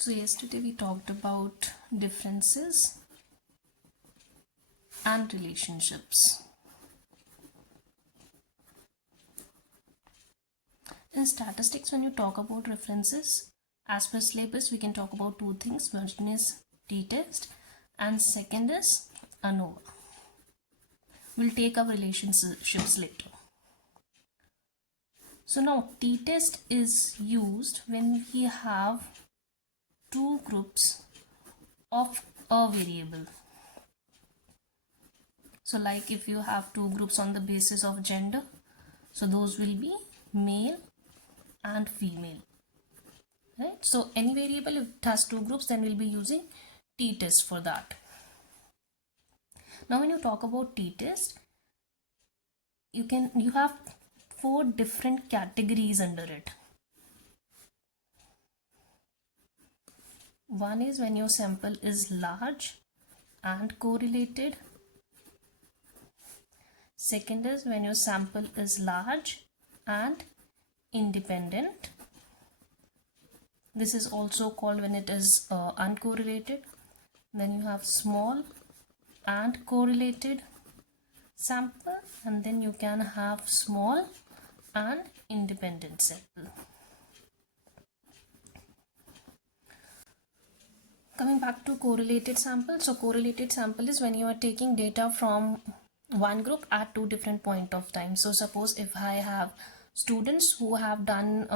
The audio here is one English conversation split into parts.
So yesterday we talked about differences and relationships. In statistics, when you talk about references, as per syllabus, we can talk about two things. One is t-test and second is ANOVA. We'll take up relationships later. So now t-test is used when we have two groups of a variable. So like if you have two groups on the basis of gender, so those will be male and female, right? So any variable, if it has two groups, then we'll be using t-test for that. Now when you talk about t-test, you have four different categories under it. One is when your sample is large and correlated. Second is when your sample is large and independent. This is also called when it is uncorrelated. Then you have small and correlated sample, and then you can have small and independent sample. Coming back to correlated sample, so correlated sample is when you are taking data from one group at two different point of time. So suppose if I have students who have done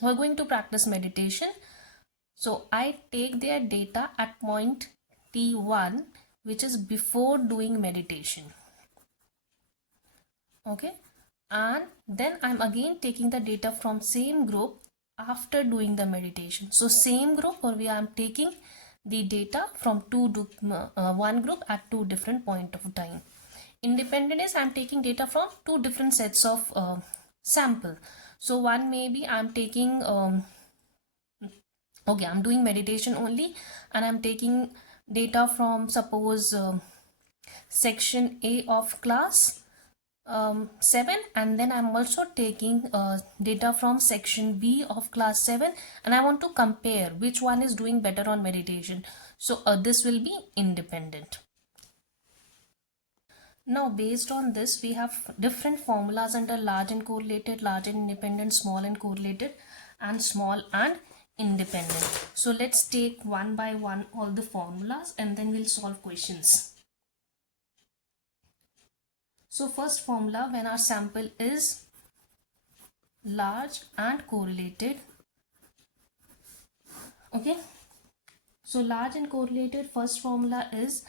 who are going to practice meditation, so I take their data at point t1, which is before doing meditation, okay, and then I'm again taking the data from same group after doing the meditation. So same group, or we are taking the data from one group at two different point of time. Independent is I'm taking data from two different sets of sample. So one maybe I'm taking okay, I'm doing meditation only, and I'm taking data from suppose section A of class 7, and then I'm also taking data from section B of class 7, and I want to compare which one is doing better on meditation. So this will be independent. Now based on this, we have different formulas under large and correlated, large and independent, small and correlated, and small and independent. So let's take one by one all the formulas and then we'll solve questions. So first formula, when our sample is large and correlated, okay, so large and correlated, first formula is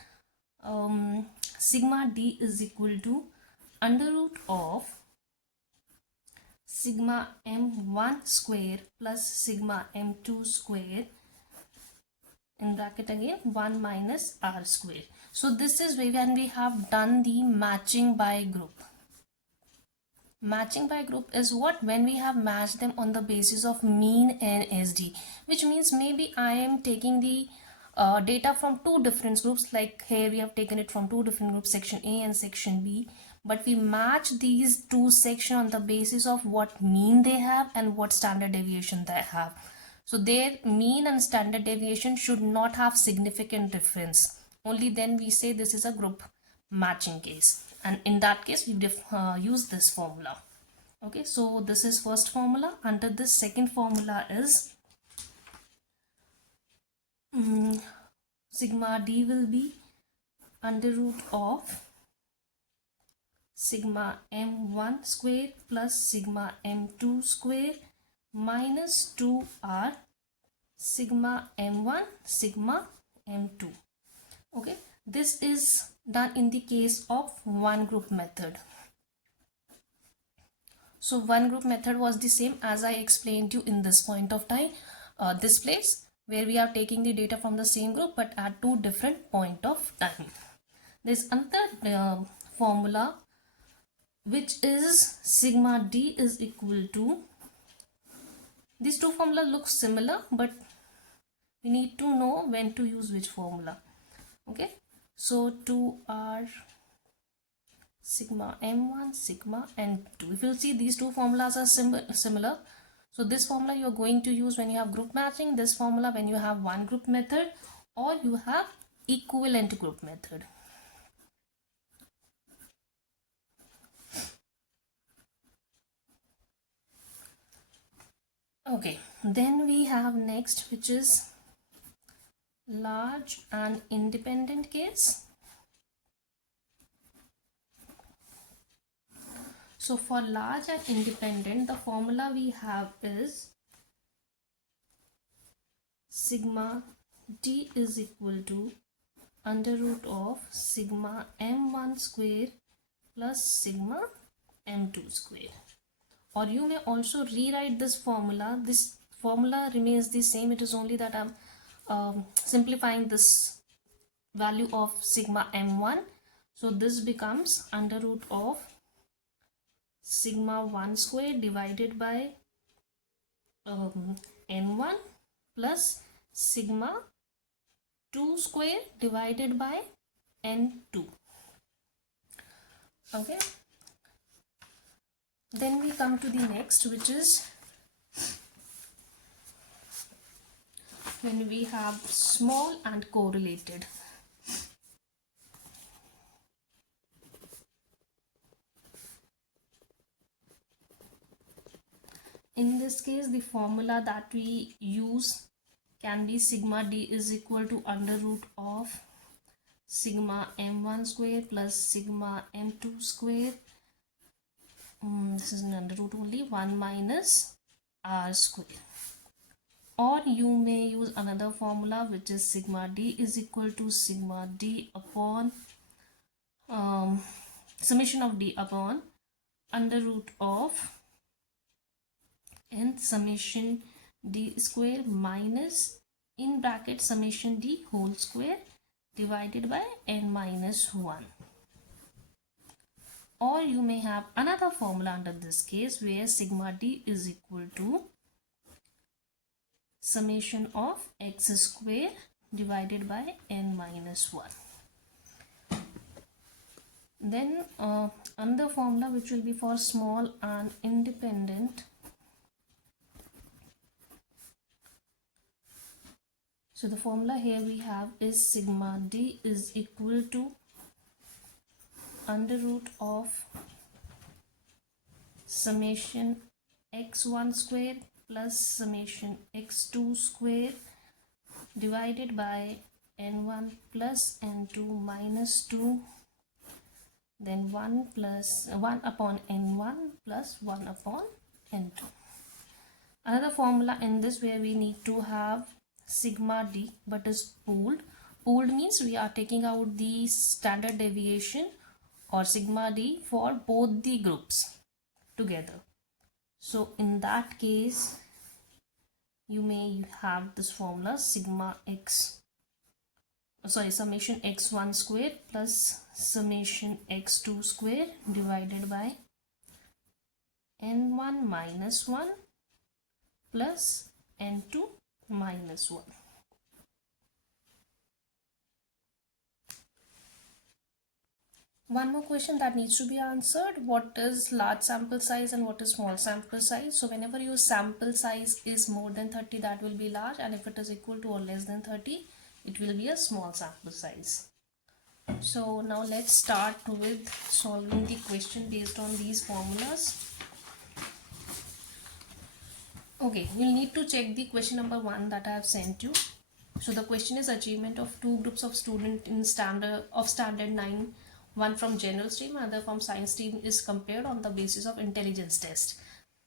sigma d is equal to under root of sigma m1 square plus sigma m2 square, in bracket again 1 minus r square. So this is when we have done the matching by group. Matching by group is what? When we have matched them on the basis of mean and SD, which means maybe I am taking the data from two different groups, like here we have taken it from two different groups, section A and section B, but we match these two sections on the basis of what mean they have and what standard deviation they have. So their mean and standard deviation should not have significant difference. Only then we say this is a group matching case, and in that case we use this formula. Okay, so this is first formula. Under this, second formula is sigma d will be under root of sigma m1 square plus sigma m2 square minus 2r sigma m1 sigma m2. Okay, this is done in the case of one group method. So one group method was the same as I explained you in this point of time, this place where we are taking the data from the same group but at two different point of time. There's another formula, which is sigma d is equal to, these two formula look similar, but we need to know when to use which formula. Okay, so 2r sigma m1 sigma m2. If you see, these two formulas are similar, So this formula you are going to use when you have group matching, this formula when you have one group method, or you have equivalent group method. Okay, then we have next, which is large and independent case. So for large and independent, the formula we have is sigma d is equal to under root of sigma m1 square plus sigma m2 square. Or you may also rewrite this formula. This formula remains the same. It is only that I'm simplifying this value of sigma m1. So this becomes under root of sigma 1 square divided by n1 plus sigma 2 square divided by n2. Okay. Then we come to the next, which is when we have small and correlated. In this case, the formula that we use can be sigma d is equal to under root of sigma m1 square plus sigma m2 square. This is an under root only, 1 minus r square. Or you may use another formula, which is sigma d is equal to sigma d upon summation of d upon under root of n summation d square minus in bracket summation d whole square divided by n minus 1. Or you may have another formula under this case where sigma d is equal to summation of x square divided by n minus 1. Then another formula which will be for small and independent. So the formula here we have is sigma d is equal to under root of summation x1 square plus summation x2 square divided by n1 plus n2 minus 2, then 1 upon n1 plus 1 upon n2. Another formula in this where we need to have sigma d but is pooled. Pooled means we are taking out the standard deviation or sigma d for both the groups together. So in that case, you may have this formula summation x1 square plus summation x2 square divided by n1 minus 1 plus n2 minus 1. One more question that needs to be answered: what is large sample size and what is small sample size? So whenever your sample size is more than 30, that will be large, and if it is equal to or less than 30, it will be a small sample size. So now let's start with solving the question based on these formulas. Okay, we'll need to check the question number 1 that I have sent you. So the question is achievement of two groups of students in standard 9, one from general stream, another from science stream, is compared on the basis of intelligence test.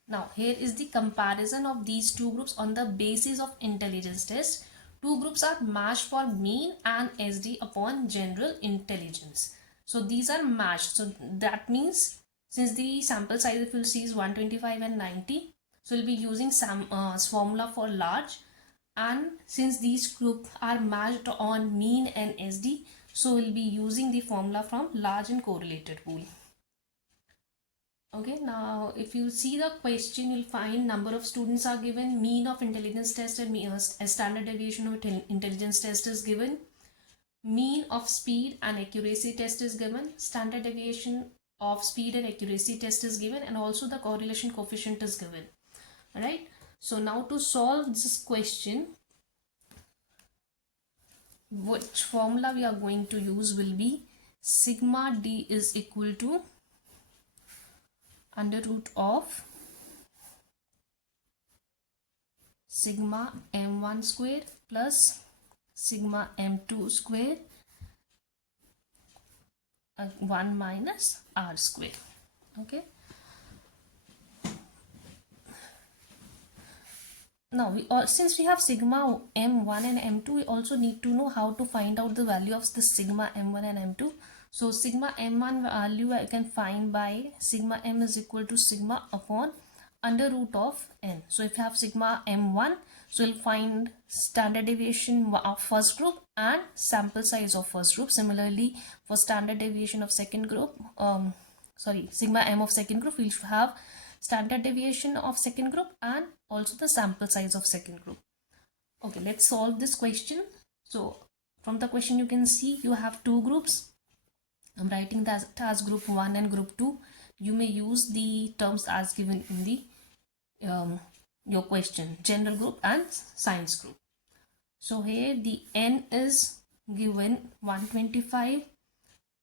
Now here is the comparison of these two groups on the basis of intelligence test. Two groups are matched for mean and SD upon general intelligence. So these are matched. So that means since the sample size if you'll see is 125 and 90, so we'll be using some formula for large. And since these groups are matched on mean and SD, so we'll be using the formula from large and correlated pool. Okay, now if you see the question, you'll find number of students are given, mean of intelligence test and standard deviation of intelligence test is given, mean of speed and accuracy test is given, standard deviation of speed and accuracy test is given, and also the correlation coefficient is given. Alright, So now to solve this question, which formula we are going to use will be sigma d is equal to under root of sigma m1 square plus sigma m2 square 1 minus r square. Okay. Now, since we have sigma m1 and m2, we also need to know how to find out the value of the sigma m1 and m2. So, sigma m1 value I can find by sigma m is equal to sigma upon under root of n. So, if you have sigma m1, so we'll find standard deviation of first group and sample size of first group. Similarly, for standard deviation of second group, sigma m of second group, we'll have standard deviation of second group and also the sample size of second group. Okay, let's solve this question. So from the question you can see you have two groups. I'm writing that as group 1 and group 2. You may use the terms as given in the your question, general group and science group. So here the n is given 125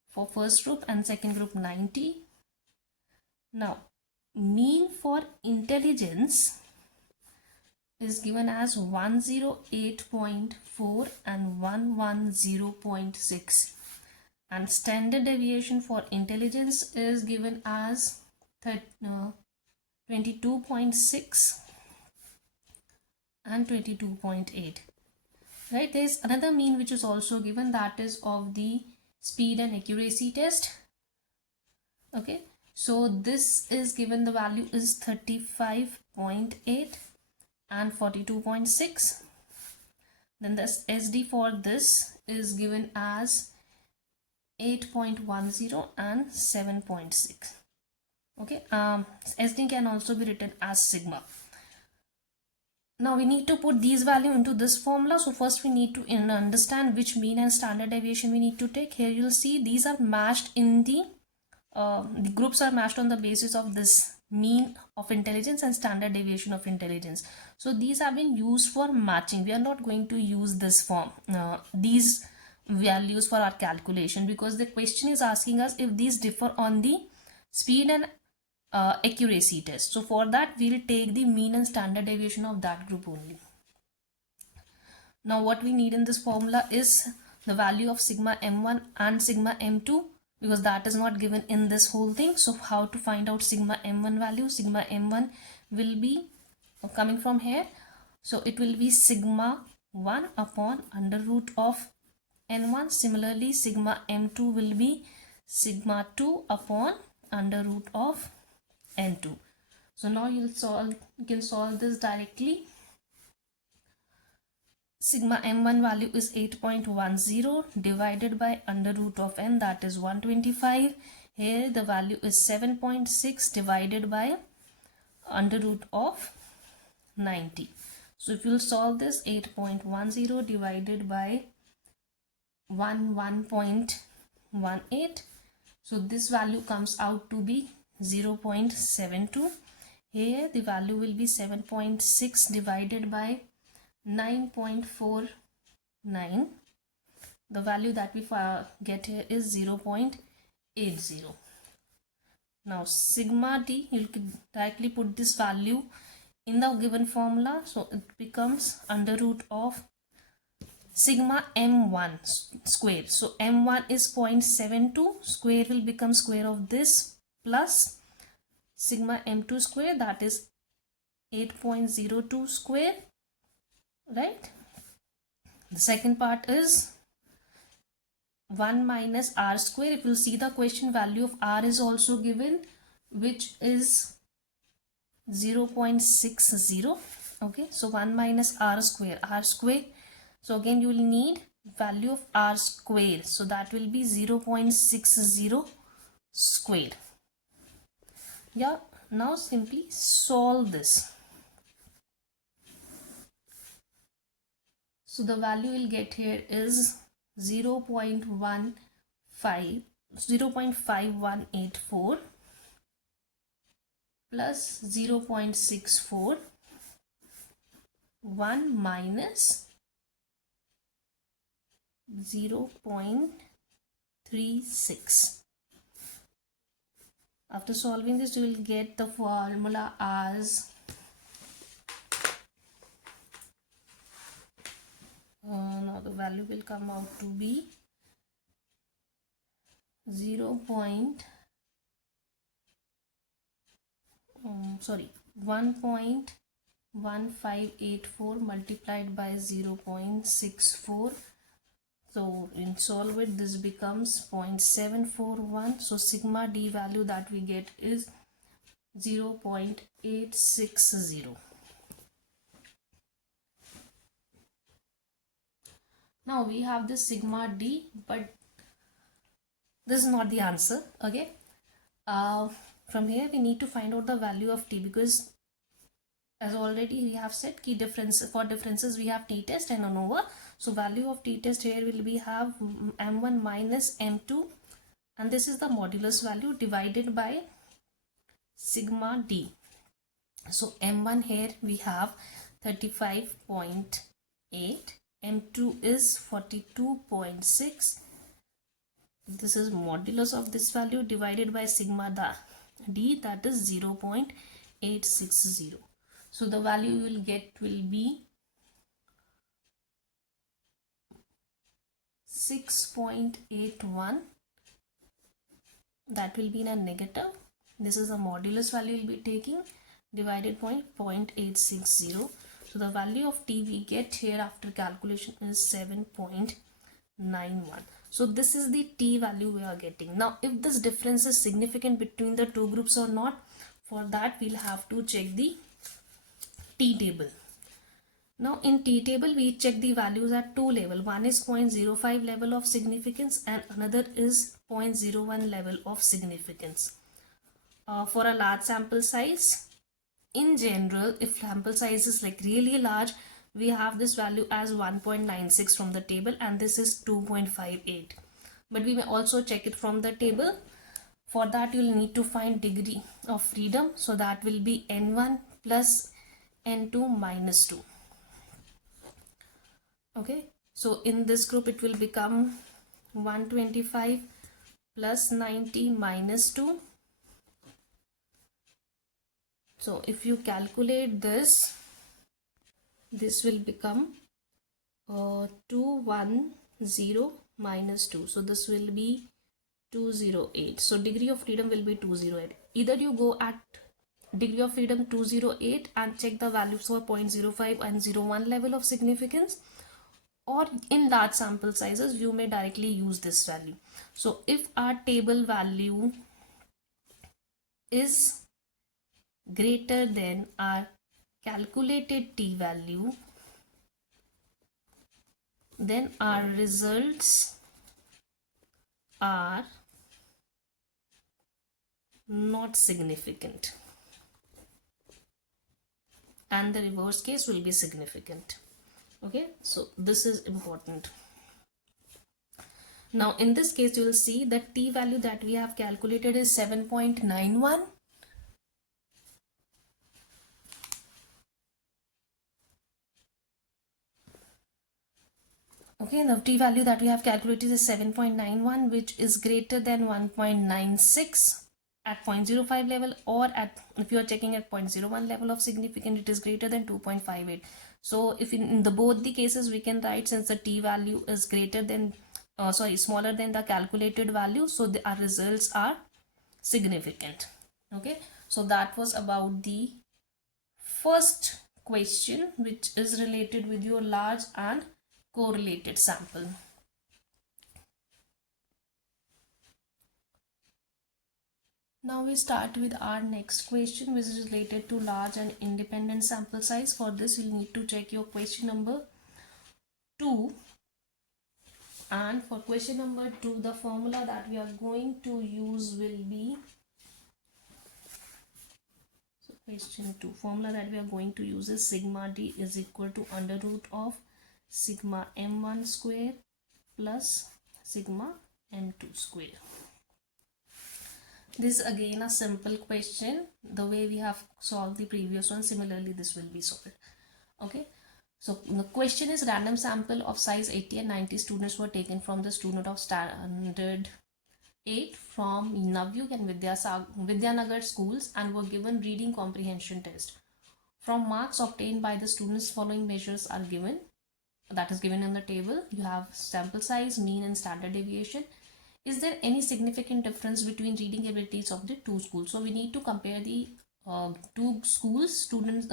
for first group and second group 90. Now mean for intelligence is given as 108.4 and 110.6, and standard deviation for intelligence is given as 22.6 and 22.8. right? There's another mean which is also given, that is of the speed and accuracy test. Okay, so this is given, the value is 35.8 and 42.6. Then the SD for this is given as 8.10 and 7.6. okay, SD can also be written as sigma. Now we need to put these values into this formula. So first we need to understand which mean and standard deviation we need to take. Here you'll see these are matched in the groups are matched on the basis of this mean of intelligence and standard deviation of intelligence. So these have been used for matching. We are not going to use this form, these values for our calculation, because the question is asking us if these differ on the speed and accuracy test. So for that we'll take the mean and standard deviation of that group only. Now what we need in this formula is the value of sigma m1 and sigma m2, because that is not given in this whole thing. So how to find out sigma m1 value? Sigma m1 will be coming from here. So it will be sigma 1 upon under root of n1. Similarly, sigma m2 will be sigma 2 upon under root of n2. So now you can solve this directly. Sigma m1 value is 8.10 divided by under root of n, that is 125. Here the value is 7.6 divided by under root of 90. So if you solve this, 8.10 divided by 1.18. So this value comes out to be 0.72. Here the value will be 7.6 divided by 9.49. The value that we get here is 0.80. Now sigma d, you can directly put this value in the given formula. So it becomes under root of sigma m1 square. So m1 is 0.72, square will become square of this, plus sigma m2 square, that is 8.02 square. Right, the second part is 1 minus r square. If you see the question, value of r is also given, which is 0.60. okay, so 1 minus r square, so again you will need value of r square, so that will be 0.60 square. Yeah, now simply solve this. So the value we'll get here is 0.5184 plus 0.64 1 minus 0.36. After solving this, you will get the formula as now the value will come out to be 1.1584 multiplied by 0.64. So in solve it, this becomes 0.741. So sigma d value that we get is 0.860. Now we have this sigma d, but this is not the answer. Okay, from here we need to find out the value of t, because as already we have said, key difference for differences we have t test and ANOVA. So value of t test here will be have m1 minus m2, and this is the modulus value divided by sigma d. So m1 here we have 35.8, m2 is 42.6. This is modulus of this value divided by sigma d, that is 0.860. So the value you will get will be 6.81. That will be in a negative. This is the modulus value will be taking divided by 0.860. So the value of t we get here after calculation is 7.91. So this is the t value we are getting. Now if this difference is significant between the two groups or not, for that we'll have to check the t table. Now in t table we check the values at two level. One is 0.05 level of significance and another is 0.01 level of significance. For a large sample size, in general, if sample size is like really large, we have this value as 1.96 from the table, and this is 2.58. But we may also check it from the table. For that you will need to find degree of freedom. So that will be n1 plus n2 minus 2. Okay, so in this group it will become 125 plus 90 minus 2. So if you calculate this, this will become 210 minus 2. So this will be 208. So degree of freedom will be 208. Either you go at degree of freedom 208 and check the values for 0.05 and 0.1 level of significance, or in large sample sizes you may directly use this value. So if our table value is greater than our calculated t value, then our results are not significant and the reverse case will be significant. Okay, so this is important. Now in this case you will see that t value that we have calculated is 7.91. Okay, the t value that we have calculated is 7.91, which is greater than 1.96 at 0.05 level, or at, if you are checking at 0.01 level of significance, it is greater than 2.58. So if in the both the cases we can write, since the t value is greater than smaller than the calculated value, so our results are significant. Okay, so that was about the first question, which is related with your large and correlated sample. Now we start with our next question, which is related to large and independent sample size. For this you need to check your question number 2, and for question number 2 the formula that we are going to use will be, so question 2 formula that we are going to use is sigma d is equal to under root of sigma m1 square plus sigma m2 square. This is again a simple question. The way we have solved the previous one, similarly this will be solved. Okay, So the question is, random sample of size 80 and 90 students were taken from the student of standard 8 from Navyug and Vidyanagar schools and were given reading comprehension test. From marks obtained by the students, following measures are given. That is given in the table. You have sample size, mean and standard deviation. Is there any significant difference between reading abilities of the two schools? So we need to compare the two schools, students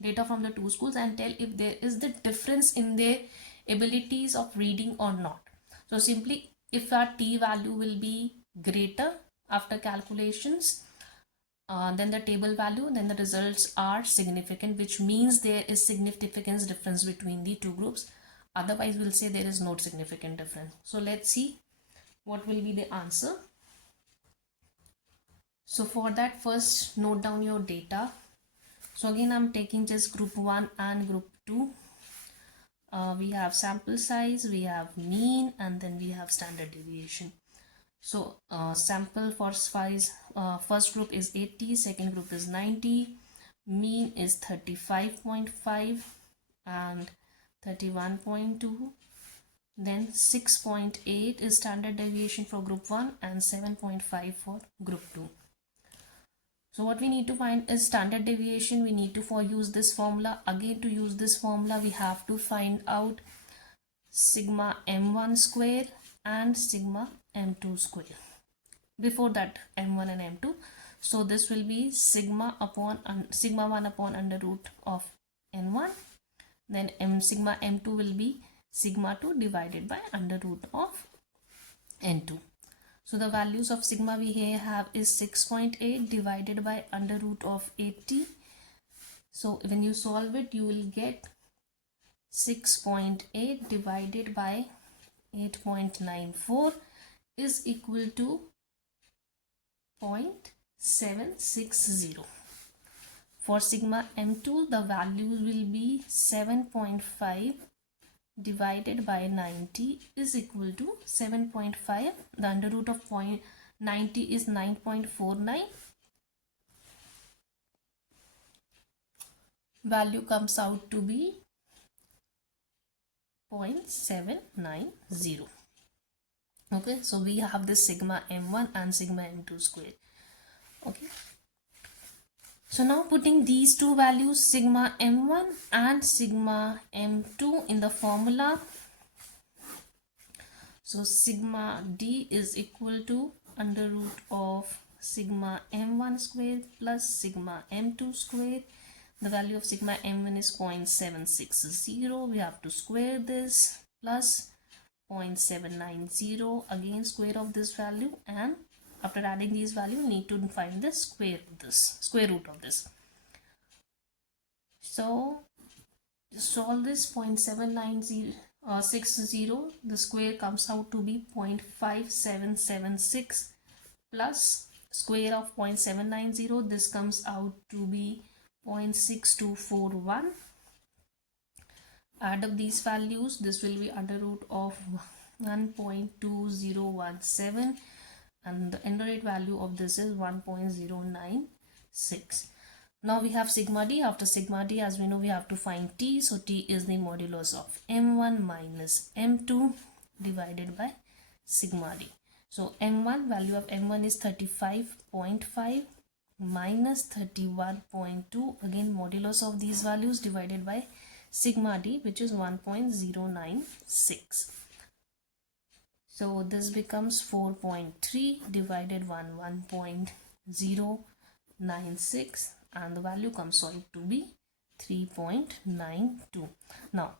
data from the two schools, and tell if there is the difference in their abilities of reading or not. So simply, if our t value will be greater after calculations than the table value, then the results are significant, which means there is significance difference between the two groups. Otherwise, we'll say there is no significant difference. So let's see what will be the answer. So for that, first note down your data. So again, I'm taking just group 1 and group 2. We have sample size, we have mean, and then we have standard deviation. So sample for size, first group is 80, second group is 90, mean is 35.5 and 31.2. Then 6.8 is standard deviation for group 1 and 7.5 for group 2. So what we need to find is standard deviation. We need to use this formula. Again, to use this formula, we have to find out sigma m1 square and sigma m2 square. Before that, m1 and m2. So this will be sigma 1 upon under root of n1. Then sigma m2 will be sigma 2 divided by under root of n2. So the values of sigma we here have is 6.8 divided by under root of 80. So when you solve it, you will get 6.8 divided by 8.94 is equal to 0.760. For sigma m2, the value will be 7.5 divided by 90 is equal to 7.5. The under root of 0.90 is 9.49. Value comes out to be 0.790. Okay, so we have this sigma m1 and sigma m2 square. Okay, so now putting these two values, sigma m1 and sigma m2, in the formula. So sigma d is equal to under root of sigma m1 square plus sigma m2 square. The value of sigma m1 is 0.760. We have to square this plus 0.790. Again, square of this value, and after adding these values, need to find the square root of this. So solve this 0.79060. The square comes out to be 0.5776 plus square of 0.790. This comes out to be 0.6241. Add up these values. This will be under root of 1.2017, and the end rate value of this is 1.096. Now we have sigma d. After sigma d, as we know, we have to find t. So t is the modulus of m1 minus m2 divided by sigma d. So m1, value of m1 is 35.5 minus 31.2. Again, modulus of these values divided by sigma d, which is 1.096. So this becomes 4.3 divided 1.096, and the value comes out to be 3.92. Now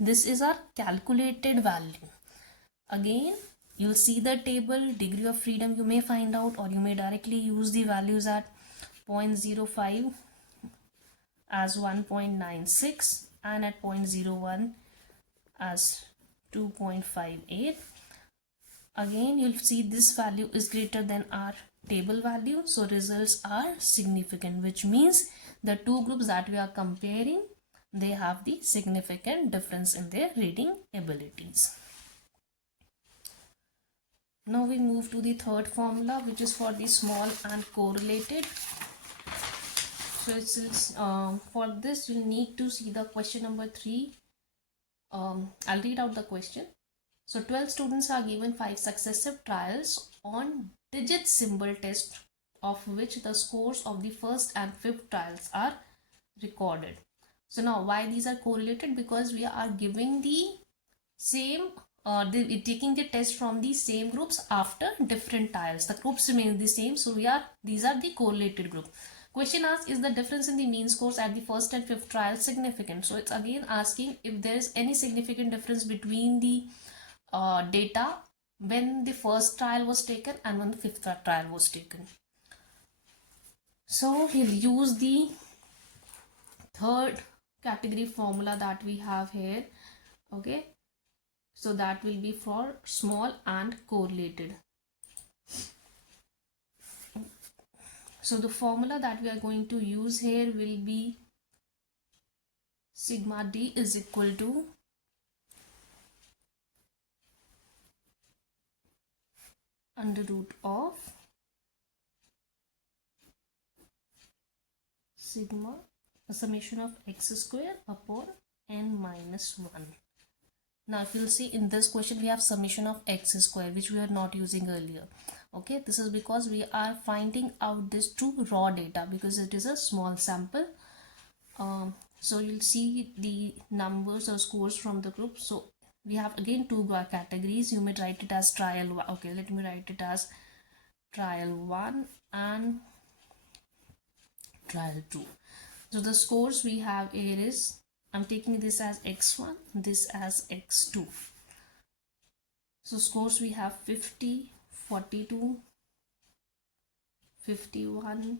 this is our calculated value. Again, you'll see the table. Degree of freedom you may find out, or you may directly use the values at 0.05 as 1.96 and at 0.01 as 2.58. Again, you'll see this value is greater than our table value, so results are significant, which means the two groups that we are comparing, they have the significant difference in their reading abilities. Now we move to the third formula, which is for the small and correlated. So it's for this you'll need to see the question number 3. I'll read out the question. So 12 students are given 5 successive trials on digit symbol test, of which the scores of the first and fifth trials are recorded. So now why these are correlated? Because we are giving the same taking the test from the same groups after different trials. The groups remain the same, so these are the correlated group. Question asks, is the difference in the mean scores at the first and fifth trial significant? So it's again asking if there is any significant difference between the data when the first trial was taken and when the fifth trial was taken. So we'll use the third category formula that we have here. Okay, so that will be for small and correlated. So the formula that we are going to use here will be sigma d is equal to under root of sigma summation of x square upon n minus 1. Now if you'll see in this question we have summation of x square, which we are not using earlier. Okay, this is because we are finding out this to raw data because it is a small sample. So you'll see the numbers or scores from the group. So we have again two categories. You may write it as trial 1. Okay, let me write it as trial 1 and trial 2. So the scores we have here is, I'm taking this as x1, this as x2. So scores we have 50, 42, 51,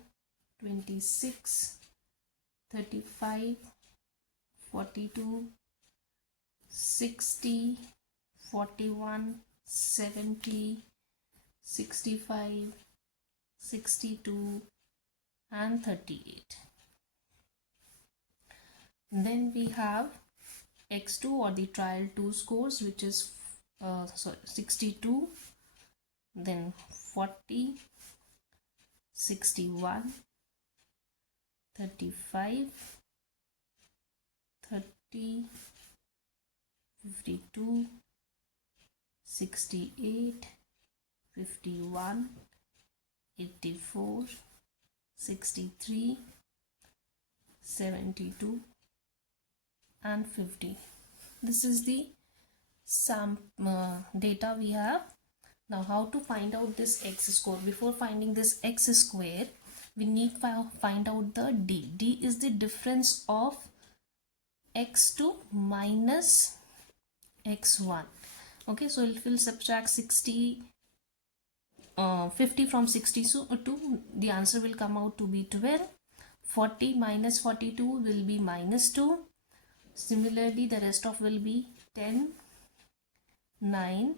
26, 35, 42, 60, 41, 70, 65, 62 and 38. Then we have x2 or the trial 2 scores, which is 62, then 40, 61, 35, 30, 52, 68, 51, 84, 63, 72 and 50. This is the data we have. Now how to find out this x score? Before finding this x square, we need to find out the d. D is the difference of x2 minus x1. Okay, so if we'll subtract 50 from 62, the answer will come out to be 12. 40 minus 42 will be minus 2. Similarly, the rest of will be 10, 9,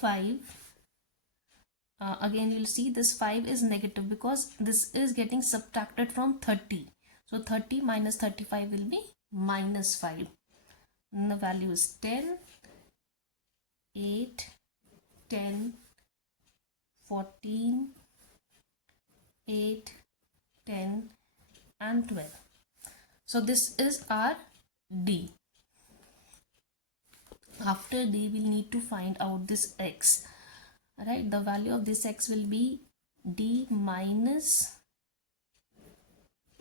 5. Again, you'll see this 5 is negative because this is getting subtracted from 30. So 30 minus 35 will be minus 5. And the value is 10, 8, 10, 14, 8, 10 and 12. So this is our D. After D, we'll need to find out this x. Right, the value of this x will be D minus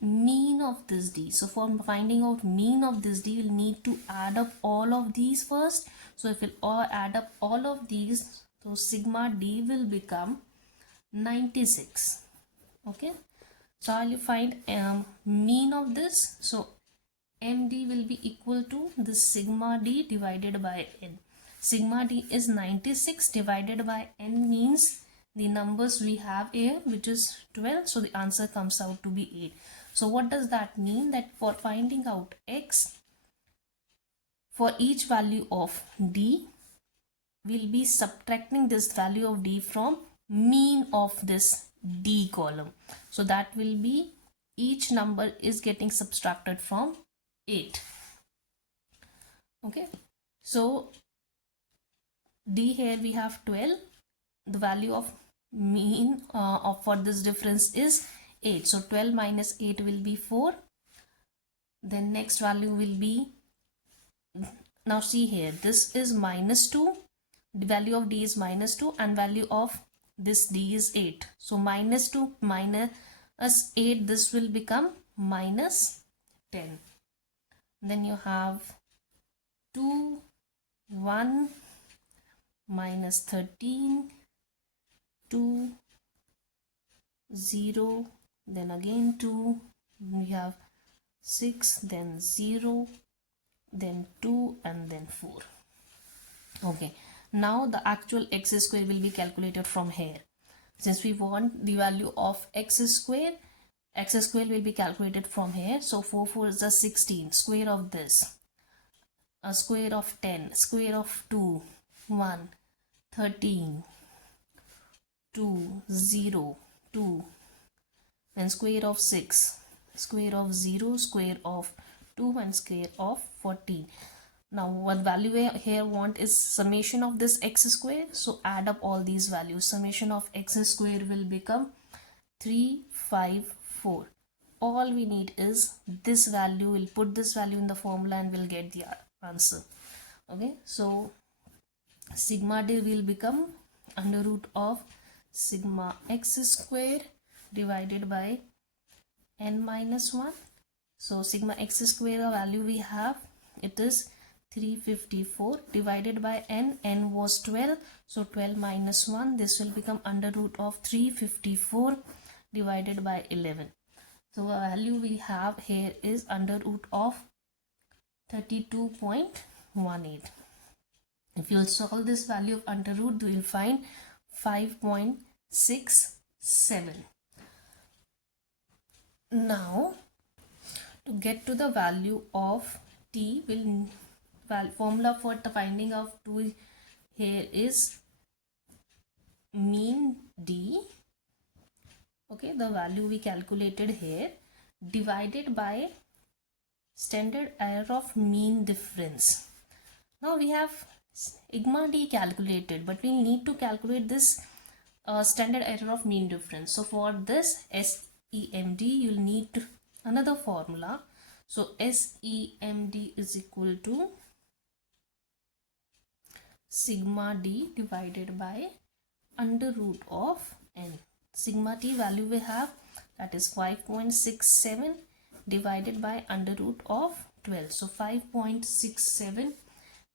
mean of this D. So for finding out mean of this D, we'll need to add up all of these first. So if we'll add up all of these, so sigma D will become 96. Okay, so I'll find mean of this. So MD will be equal to the sigma D divided by N. Sigma D is 96 divided by N means the numbers we have here, which is 12. So the answer comes out to be 8. So what does that mean? That for finding out x, for each value of D, we'll be subtracting this value of D from mean of this D column. So that will be, each number is getting subtracted from 8. Okay, so D here we have 12. The value of mean for this difference is 8. So 12 minus 8 will be 4. Then next value will be, now see here, this is minus 2. The value of d is minus 2 and value of this d is 8. So minus 2 minus 8, this will become minus 10. Then you have 2, 1, minus 13, 2, 0, then again 2, we have 6, then 0, then 2, and then 4. Okay, now the actual x square will be calculated from here. Since we want the value of x square will be calculated from here. So 4 4 is the 16, square of this, a square of 10, square of 2, 1, 13, 2, 0, 2, then square of 6, square of 0, square of 2, and square of 14. Now what value we here want is summation of this x square. So add up all these values. Summation of x square will become 354. All we need is this value. We'll put this value in the formula and we'll get the answer. Okay, so sigma d will become under root of sigma x square divided by n minus 1. So sigma x square value we have, it is 354 divided by n. N was 12, so 12 minus 1, this will become under root of 354 divided by 11. So the value we have here is under root of 32.18. If you will solve this value of under root, you will find 5.67. Now to get to the value of t, formula for the finding of 2 here is mean d, okay, the value we calculated here, divided by standard error of mean difference. Now we have sigma d calculated, but we need to calculate this standard error of mean difference. So for this SEMD, you'll need another formula. So SEMD is equal to sigma d divided by under root of n. Sigma t value we have, that is 5.67 divided by under root of 12. So 5.67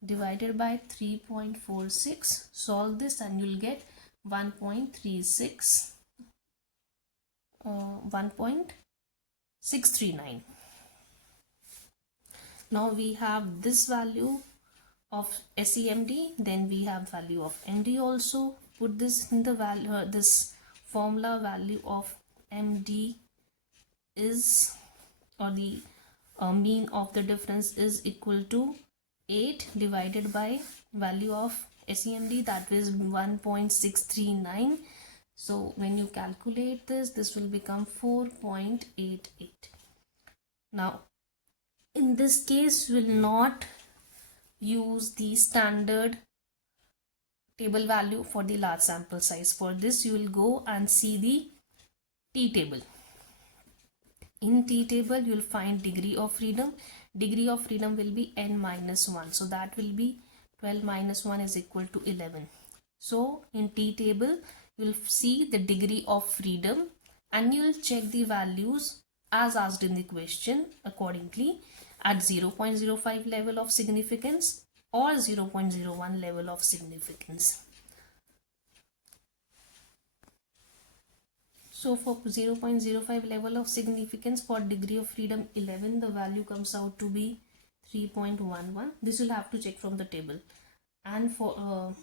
divided by 3.46. Solve this and you'll get 1.36, 1.639. Now we have this value of SEMD, then we have value of MD also. Put this in the value, this formula, value of MD is, or the mean of the difference is equal to 8 divided by value of SEMD, that is 1.639. So when you calculate this, this will become 4.88. Now in this case, we will not use the standard table value for the large sample size. For this, you will go and see the T table. In T table, you will find degree of freedom. Degree of freedom will be n minus 1. So that will be 12 minus 1 is equal to 11. So in T table, you will see the degree of freedom and you will check the values as asked in the question accordingly at 0.05 level of significance or 0.01 level of significance. So for 0.05 level of significance for degree of freedom 11, the value comes out to be 3.11. This will have to check from the table. And for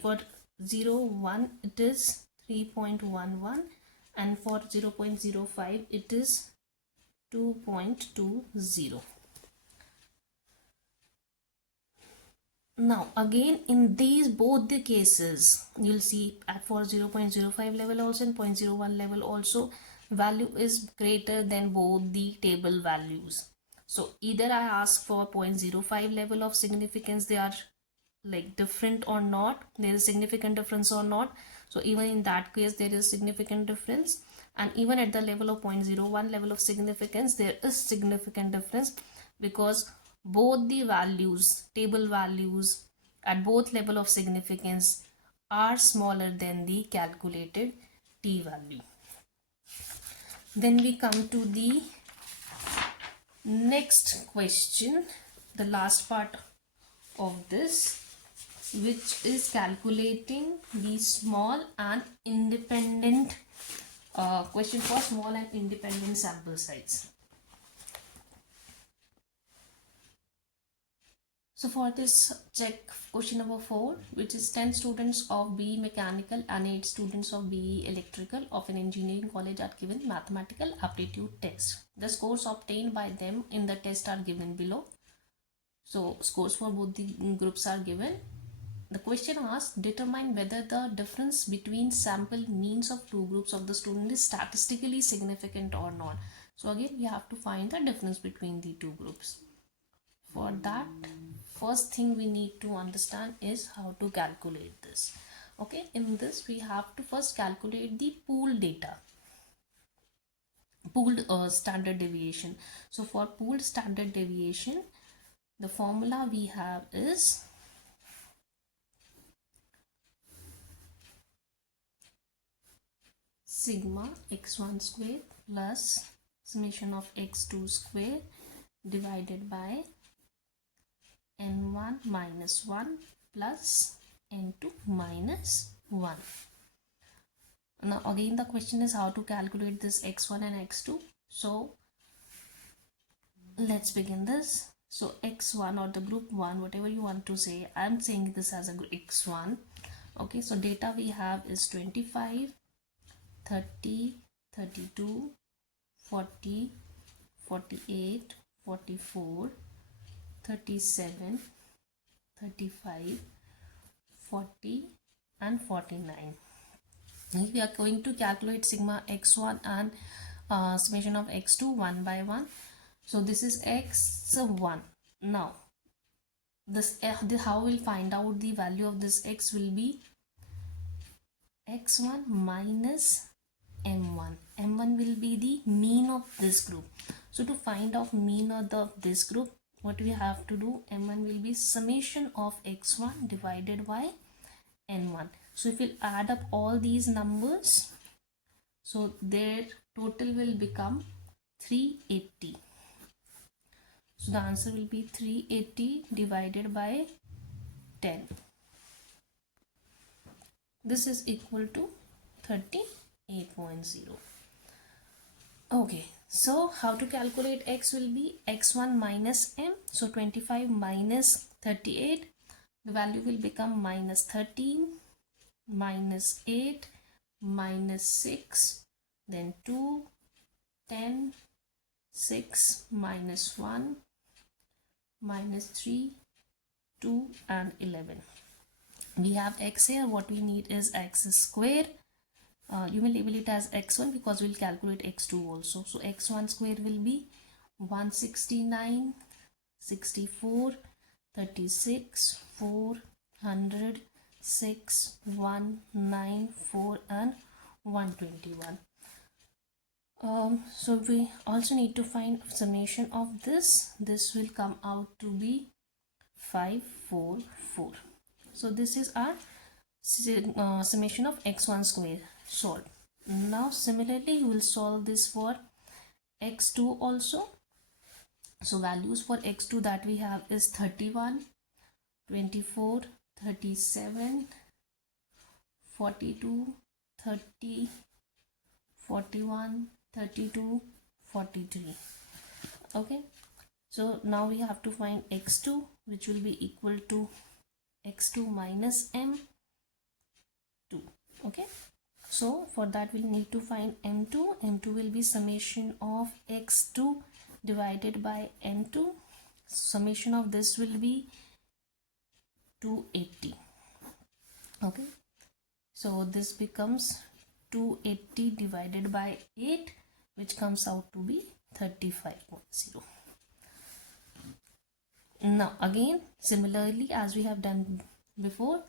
for 0.1 it is 3.11, and for 0.05 it is 2.20. Now again in these both the cases, you'll see for 0.05 level also and 0.01 level also, value is greater than both the table values. So either I ask for 0.05 level of significance, they are like different or not, there is significant difference or not. So even in that case there is significant difference, and even at the level of 0.01 level of significance there is significant difference, because both the values, table values at both level of significance are smaller than the calculated t value. Then we come to the next question, the last part of this, which is calculating the small and independent question for small and independent sample size. So for this, check question number 4, which is 10 students of BE Mechanical and 8 students of BE Electrical of an engineering college are given mathematical aptitude test. The scores obtained by them in the test are given below. So scores for both the groups are given. The question asks, determine whether the difference between sample means of two groups of the student is statistically significant or not. So again, we have to find the difference between the two groups. For that, first thing we need to understand is how to calculate this. Okay, in this we have to first calculate the pooled data, pooled standard deviation. So for pooled standard deviation, the formula we have is sigma x1 square plus summation of x2 square divided by n1 minus 1 plus n2 minus 1. Now again the question is how to calculate this x1 and x2. So let's begin this. So x1 or the group 1, whatever you want to say, I'm saying this as a x1. Okay, so data we have is 25, 30, 32, 40, 48, 44, 37, 35, 40 and 49. We are going to calculate sigma x1 and summation of x2 one by one. So this is x1. Now this how we'll find out the value of this x will be x1 minus m1. M1 will be the mean of this group. So to find out mean of this group, what we have to do, m1 will be summation of x1 divided by n1. So if we add up all these numbers, so their total will become 380. So the answer will be 380 divided by 10. This is equal to 38.0. Okay, so how to calculate x will be x1 minus m. So 25 minus 38, the value will become minus 13, minus 8, minus 6, then 2, 10, 6, minus 1, minus 3, 2 and 11. We have x here. What we need is x square. You will label it as x1 because we'll calculate x2 also. So x1 square will be 169, 64, 36, 400, 6, 1, 9, 4 and 121. So we also need to find summation of this. This will come out to be 544. So this is our summation of x1 square solved. Now similarly you will solve this for x2 also. So values for x2 that we have is 31, 24, 37, 42, 30, 41, 32, 43. Okay, so now we have to find x2, which will be equal to x2 minus m2. Okay, so for that we need to find m2. M2 will be summation of x2 divided by n2. Summation of this will be 280. Okay, so this becomes 280 divided by 8, which comes out to be 35.0. Now again, similarly as we have done before,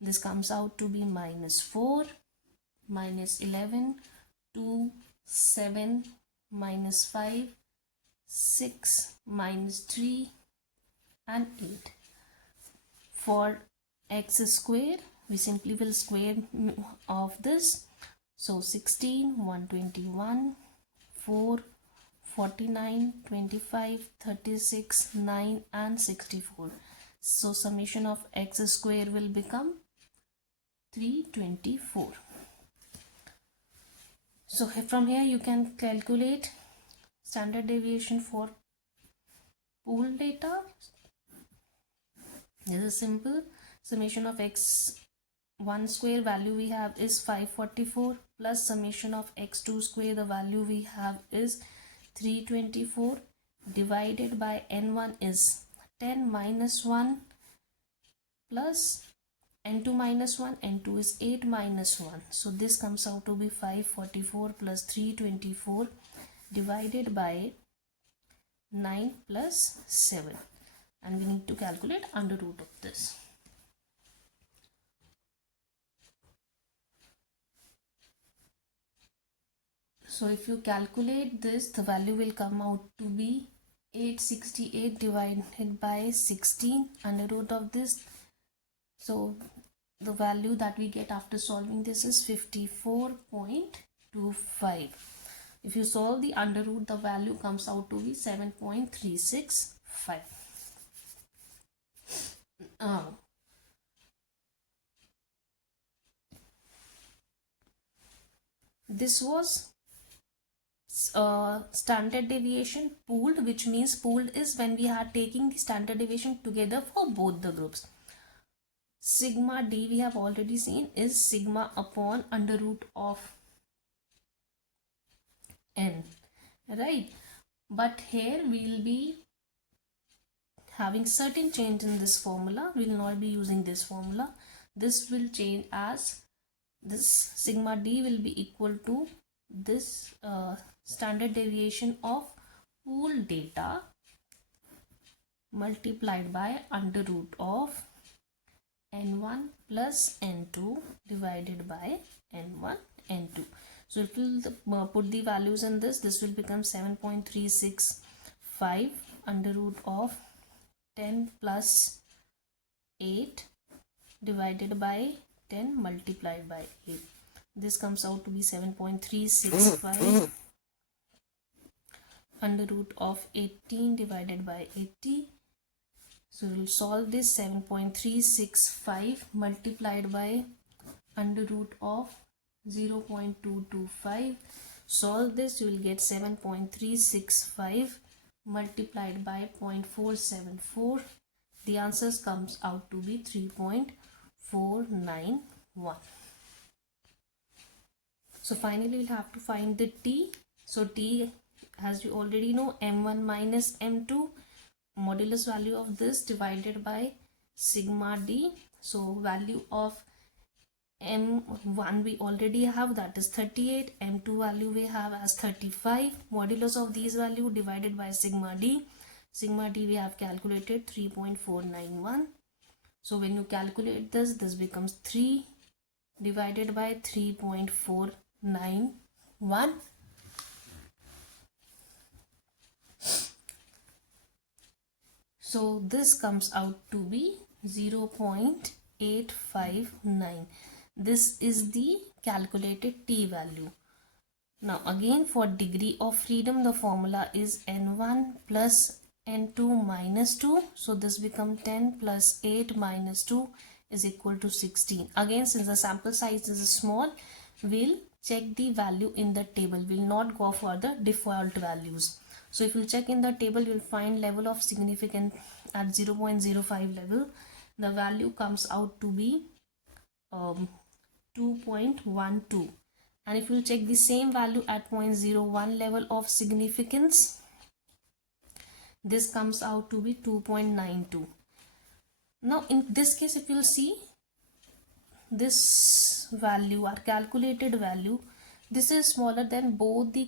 this comes out to be minus 4, minus 11, 2, 7 minus 5, 6 minus 3 and 8. For x square, we simply will square of this. So 16, 121, 4, 49, 25, 36, 9 and 64. So summation of x square will become 324. So from here you can calculate standard deviation for pool data. This is simple. Summation of x1 square value we have is 544 plus summation of x2 square, the value we have is 324 divided by n1 is 10 minus 1 plus n2 minus 1, n2 is 8 minus 1. So this comes out to be 544 plus 324 divided by 9 plus 7. And we need to calculate under root of this. So if you calculate this, the value will come out to be 868 divided by 16 under root of this. So the value that we get after solving this is 54.25. If you solve the under root, the value comes out to be 7.365. This was standard deviation pooled, which means pooled is when we are taking the standard deviation together for both the groups. Sigma d we have already seen is sigma upon under root of n, right? But here we will be having certain change in this formula. We will not be using this formula. This will change as this sigma d will be equal to this standard deviation of pool data multiplied by under root of n1 plus n2 divided by n1 n2. So if we put the values in this will become 7.365 under root of 10 plus 8 divided by 10 multiplied by 8. This comes out to be 7.365 under root of 18 divided by 80. So we will solve this. 7.365 multiplied by under root of 0.225. Solve this, you will get 7.365 multiplied by 0.474. The answers comes out to be 3.491. So finally we'll have to find the t. So t, as you already know, m1 minus m2, modulus value of this divided by sigma d. So value of m1 we already have, that is 38. m2 value we have as 35. Modulus of these value divided by sigma d. Sigma d we have calculated 3.491. So when you calculate this becomes 3 divided by 3.491. So this comes out to be 0.859. This is the calculated t value. Now again, for degree of freedom, the formula is n1 plus n2 minus 2. So this becomes 10 plus 8 minus 2 is equal to 16. Again, since the sample size is small, we'll check the value in the table. We'll not go for the default values. So if you check in the table, you'll find level of significance at 0.05 level. The value comes out to be 2.12. And if you check the same value at 0.01 level of significance, this comes out to be 2.92. Now in this case, if you'll see this value, our calculated value, this is smaller than both the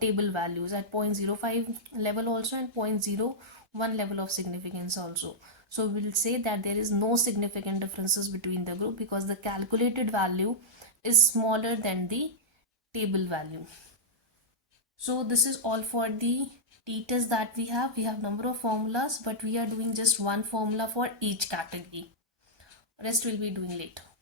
table values at 0.05 level also and 0.01 level of significance also. So we'll say that there is no significant differences between the group because the calculated value is smaller than the table value. So this is all for the t-test that we have. We have number of formulas, but we are doing just one formula for each category. Rest will be doing later.